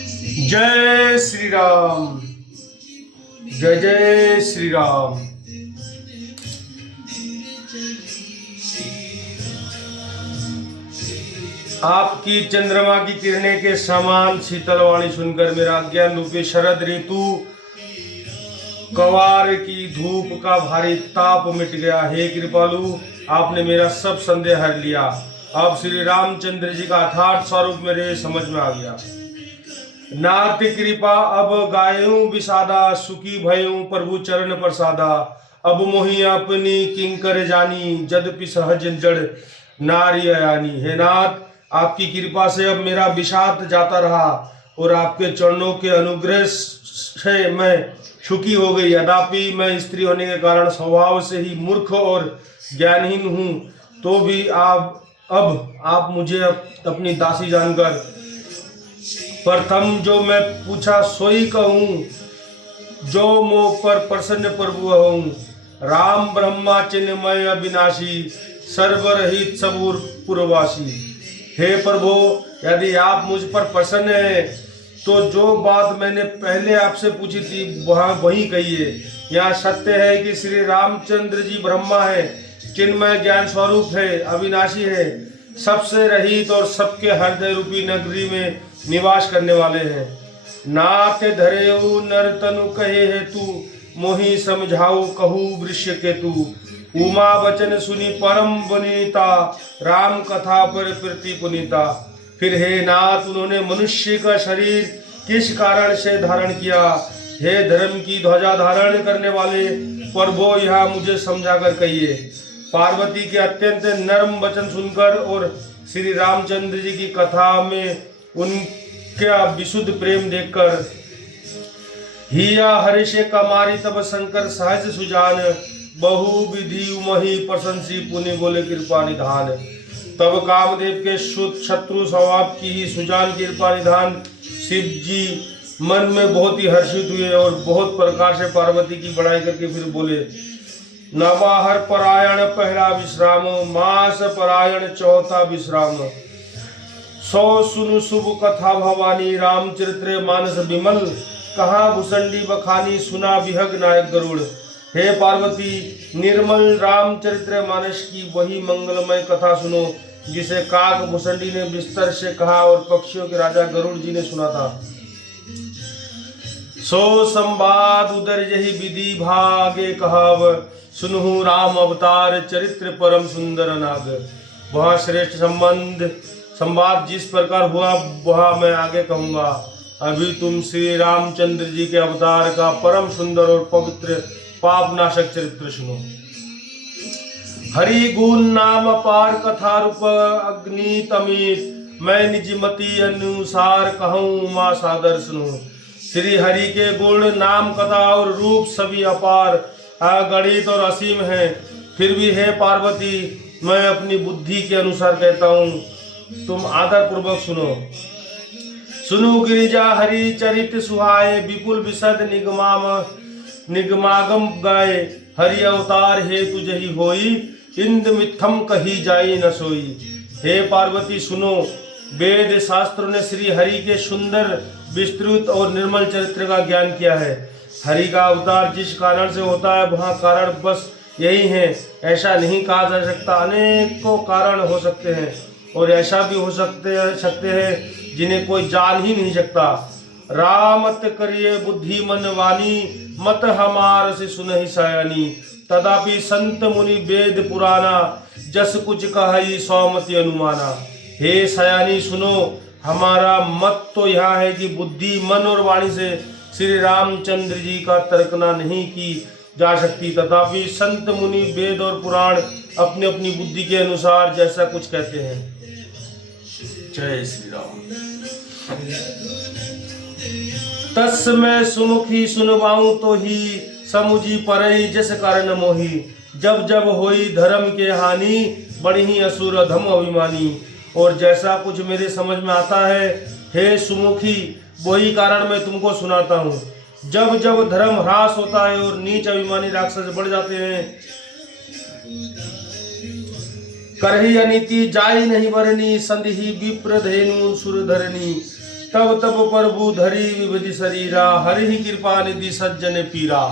जय श्री राम। जय जय श्री राम। आपकी चंद्रमा की किरणें के समान शीतल वाणी सुनकर मेरा अज्ञान रूपी शरद ऋतु कवार की धूप का भारी ताप मिट गया। हे कृपालु, आपने मेरा सब संदेह हर लिया। अब श्री रामचंद्र जी का अथार्थ स्वरूप मेरे समझ में आ गया। नाथ कृपा अब गायूं विषादा, सुखी भयूं प्रभु चरण प्रसादा। अब मोहि अपनी किंकर जानी, जदपि सहज जड़ नारी अयानी। हे नाथ, आपकी कृपा से अब मेरा विषाद जाता रहा और आपके चरणों के अनुग्रह से मैं सुखी हो गई। यद्यपि मैं स्त्री होने के कारण स्वभाव से ही मूर्ख और ज्ञानहीन हूँ, तो भी आप मुझे अपनी दासी जानकर प्रथम जो मैं पूछा सोई कहूँ, जो मोह पर प्रसन्न प्रभु हूँ। राम ब्रह्मा चिन्मय अविनाशी, सर्वरहित सबूर पुरवासी। हे प्रभु, यदि आप मुझ पर प्रसन्न हैं तो जो बात मैंने पहले आपसे पूछी थी वही कहिए। यहाँ सत्य है कि श्री रामचंद्र जी ब्रह्मा है, चिन्मय ज्ञान स्वरूप है, अविनाशी है, सबसे रहित और सबके हृदय रूपी नगरी में निवास करने वाले हैं। नाथ धरेऊ नर तनु कहे हेतु, मोहि समझाऊ कहू वृष्य केतु। उमा वचन सुनी परम वनीता, राम कथा पर प्रीति पुनीता। फिर हे नाथ, उन्होंने मनुष्य का शरीर किस कारण से धारण किया? हे धर्म की ध्वजा धारण करने वाले प्रभो, यह मुझे समझाकर कहिए। पार्वती के अत्यंत नर्म वचन सुनकर और श्री रामचंद्र जी की कथा में उनका विशुद्ध प्रेम देखकर हिया हर्षे कमारी तब शंकर सहज सुजान, बहु विधि उमहि प्रशंसी पुनि बोले कृपा निधान। तब कामदेव के शुद्ध शत्रु स्वभाव की ही सुजान कृपा निधान शिव जी मन में बहुत ही हर्षित हुए और बहुत प्रकार से पार्वती की बड़ाई करके फिर बोले। नवाहर परायण पहला विश्राम, मास परायण चौथा विश्राम। सौ सुनु शुभ कथा भवानी, रामचरित्र मानस विमल। कहाँ भूषंडी बखानी, सुना विहग नायक गरुड़। हे पार्वती, निर्मल रामचरित्र मानस की वही मंगलमय कथा सुनो जिसे काक भूषंडी ने विस्तार से कहा और पक्षियों के राजा गरुड़ जी ने सुना था। सो संवाद उदर यही विधि भागे कहाव, सुनहु राम अवतार चरित्र परम सुंदर नाग। वह श्रेष्ठ संवाद जिस प्रकार हुआ वह मैं आगे कहूँगा। अभी तुम श्री रामचंद्र जी के अवतार का परम सुंदर और पवित्र पाप नाशक चरित्र सुनो। हरि गुण नाम अपार कथा रूप अग्नि तमित, मैं निजमति अनुसार कहूँ माँ सादर सुनो। श्री हरि के गुण नाम कथा और रूप सभी अपार अगणित और असीम है। फिर भी हे पार्वती, मैं अपनी बुद्धि के अनुसार कहता हूँ, तुम आदर पूर्वक सुनो। सुनु गिरिजा हरि चरित सुहाए, विपुल विशद निगमागम गाए। हरि अवतार हेतु जही होई, इंद मिथम कही जाई न सोई। हे पार्वती सुनो, वेद शास्त्रों ने श्री हरि के सुंदर विस्तृत और निर्मल चरित्र का ज्ञान किया है। हरि का अवतार जिस कारण से होता है वहाँ कारण बस यही है, ऐसा नहीं कहा जा सकता। अनेकों कारण हो सकते हैं और ऐसा भी हो सकते हैं जिन्हें कोई जान ही नहीं सकता। रामत करिए बुद्धि मन वानी, मत हमार से सुनहि सयानी। तदापि संत मुनि वेद पुराना, जस कुछ कहि सौमति अनुमाना। हे सयानी सुनो, हमारा मत तो यह है कि बुद्धि मन और वाणी से श्री रामचंद्र जी का तर्कना नहीं की जा सकती। तथापि संत मुनि वेद और पुराण अपनी अपनी बुद्धि के अनुसार जैसा कुछ कहते हैं। जय श्री राम। तस्मै सुमुखी सुनवाऊं तो ही, समुझी परई जस कारण मोही। जब जब होई धर्म के हानि, बढ़ी असुर धम अभिमानी। और जैसा कुछ मेरे समझ में आता है हे सुमुखी, वही कारण मैं तुमको सुनाता हूँ। जब जब धर्म ह्रास होता है और नीच अभिमानी राक्षस बढ़ जाते हैं, करही अनीति जाई नहीं बरनी, संधि विप्र धेनु सुरधरनी। तब तब प्रभु धरी विविधि शरीरा, हरि कृपा निधि सज्जन पीरा।